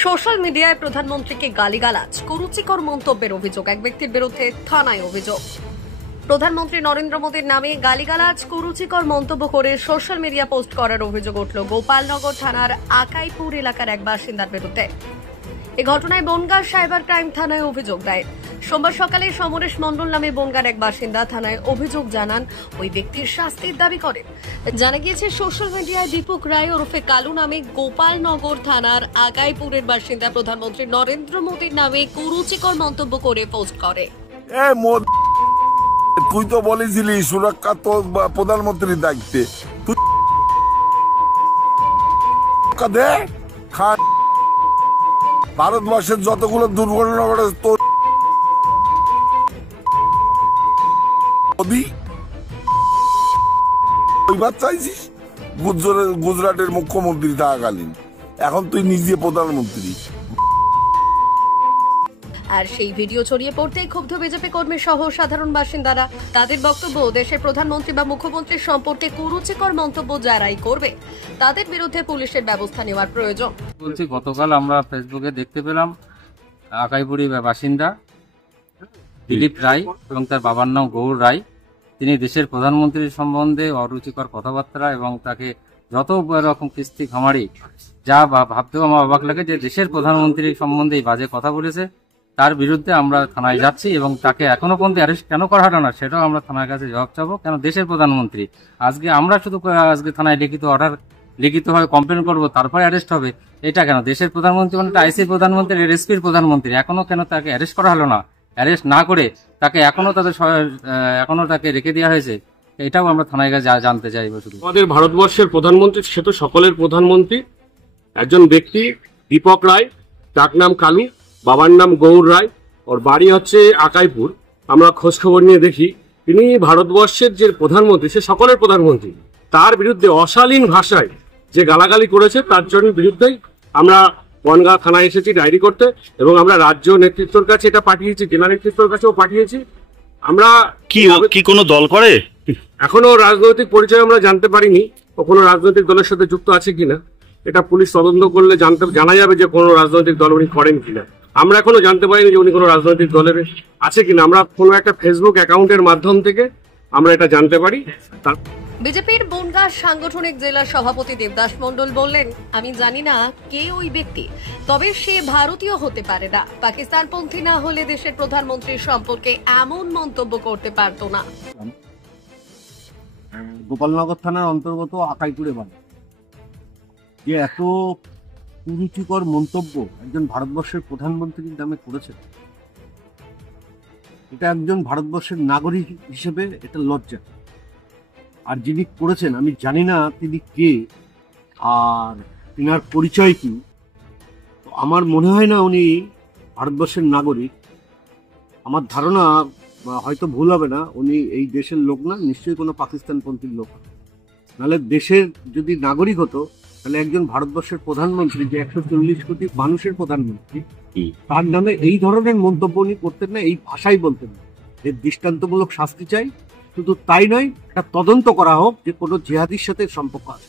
Social মিডিয়ায় প্রধানমন্ত্রীকে গালিগালাজ, কুরুচিকর মন্তব্যের অভিযোগ। এক ব্যক্তির বিরুদ্ধে থানায় অভিযোগ। প্রধানমন্ত্রী নরেন্দ্র মোদীর নামে গালিগালাজ, কুরুচিকর মন্তব্য করে সোশ্যাল মিডিয়া পোস্ট করার অভিযোগ উঠল গোপালনগর থানার আকাইপুর এলাকার এক বাসিন্দার বিরুদ্ধে। এই ঘটনায় বনগাঁ সাইবার ক্রাইম থানায় অভিযোগ দেয়। সোমবার সকালে সমরেশ মণ্ডল নামে বনগাঁর এক বাসিন্দা থানায় অভিযোগ জানান, ওই ব্যক্তির শাস্তির দাবি করেন। জানা গিয়েছে, সোশ্যাল মিডিয়ায় দীপক রায় ওরফে কালু নামে গোপালনগর থানার আকাইপুরের বাসিন্দা প্রধানমন্ত্রী নরেন্দ্র মোদীর নামে কুরুচিকর মন্তব্য করে পোস্ট করে। তুই তো বলেছিলি সুরক্ষা তো প্রধানমন্ত্রীর দায়িত্বে, তুই দে খান। ভারতবর্ষের যতগুলো দুর্ঘটনা ঘটে তোর চাইছিস গুজরাটের মুখ্যমন্ত্রী থাকাকালীন, এখন তুই নিজে প্রধানমন্ত্রী। আর সেই ভিডিও ছড়িয়ে পড়তেই ক্ষুব্ধ বিজেপি কর্মী সহ সাধারণ বাসিন্দারা। তাদের বক্তব্য, দেশের প্রধানমন্ত্রী বা মুখ্যমন্ত্রীর সম্পর্কে কুরুচিকর মন্তব্য যারাই করবে তাদের বিরুদ্ধে পুলিশের ব্যবস্থা নেওয়ার প্রয়োজন। বলছি, গতকাল আমরা ফেসবুকে দেখতে পেলাম আকাইপুরি বাসিন্দা দিলীপ রায় এবং তার বাবার নাম গৌর রায়, তিনি দেশের প্রধানমন্ত্রীর সম্বন্ধে অরুচিকর কথাবার্তা এবং তাকে যত রকম কিস্তি খামারি যা ভাবতেও আমার অবাক লাগে যে দেশের প্রধানমন্ত্রীর সম্বন্ধে এই বাজে কথা বলেছে। তার বিরুদ্ধে আমরা থানায় যাচ্ছি এবং তাকে এখনো পর্যন্ত অ্যারেস্ট কেন করা হলো না সেটাও আমরা থানার কাছে জবাব চাবো। কেন দেশের প্রধানমন্ত্রী আজকে আমরা শুধু আজকে থানায় লিখিতভাবে কমপ্লেন করবো, তারপরে অ্যারেস্ট হবে, এটা কেন? দেশের প্রধানমন্ত্রী মানে আইসির প্রধানমন্ত্রী, এসপির প্রধানমন্ত্রী, এখনো কেন তাকে অ্যারেস্ট করা হলো না? অ্যারেস্ট না করে তাকে এখনো তাকে রেখে দেওয়া হয়েছে, এটাও আমরা থানায় কাছে জানতে চাইবো। শুধু আমাদের ভারতবর্ষের প্রধানমন্ত্রী, সে তো সকলের প্রধানমন্ত্রী। একজন ব্যক্তি দীপক রায়, তার নাম কালু, বাবার নাম গৌর রায়, ওর বাড়ি হচ্ছে আকাইপুর। আমরা খোঁজ খবর নিয়ে দেখি তিনি ভারতবর্ষের যে প্রধানমন্ত্রী, সে সকলের প্রধানমন্ত্রী। তার বিরুদ্ধে অশালীন ভাষায় যে গালাগালি করেছে তার জন্য বিরুদ্ধেই আমরা বনগাঁ থানায় এসেছি ডায়েরি করতে, এবং আমরা রাজ্য নেতৃত্বের কাছে এটা পাঠিয়েছি, জেলা নেতৃত্বের কাছেও পাঠিয়েছি। আমরা কি কোনো দল করে? এখনো রাজনৈতিক পরিচয় আমরা জানতে পারিনি, ও কোনো রাজনৈতিক দলের সাথে যুক্ত আছে কিনা এটা পুলিশ তদন্ত করলে জানা যাবে যে কোনো রাজনৈতিক দল উনি করেন কিনা। আমরা এখনো জানতে পারিনি যে উনি কোনো রাজনৈতিক দলের আছে কিনা। আমরা কোনো একটা ফেসবুক অ্যাকাউন্টের মাধ্যম থেকে আমরা এটা জানতে পারি। বিজেপির বনগাঁ সাংগঠনিক জেলা সভাপতি দেবদাস মণ্ডল বললেন, আমি জানি না কে ওই ব্যক্তি, তবে সে ভারতীয় হতে পারে না। পাকিস্তানপন্থী না হলে দেশের প্রধানমন্ত্রীর সম্পর্কে এমন মন্তব্য করতে পারত না। গোপালনগর থানার অন্তর্গত আকাইপুরে বাড়ি, যে এত কুরুচিকর মন্তব্য একজন ভারতবর্ষের প্রধানমন্ত্রীর নামে করেছে, এটা একজন ভারতবর্ষের নাগরিক হিসেবে এটা লজ্জা। আর যিনি করেছেন আমি জানি না তিনি কে আর তিনার পরিচয় কি। আমার মনে হয় না উনি ভারতবর্ষের নাগরিক। আমার ধারণা, হয়তো ভুল হবে না, উনি এই দেশের লোক না, নিশ্চয়ই কোনো পাকিস্তানপন্থীর লোক। নাহলে দেশের যদি নাগরিক হতো তাহলে একজন ভারতবর্ষের প্রধানমন্ত্রী, যে 140 কোটি মানুষের প্রধানমন্ত্রী, তার নামে এই ধরনের মন্তব্য উনি করতেন না, এই ভাষাই বলতেন না। এর দৃষ্টান্তমূলক শাস্তি চাই। শুধু তাই নয়, একটা তদন্ত করা হোক যে কোনো জিহাদির সাথে সম্পর্ক আছে।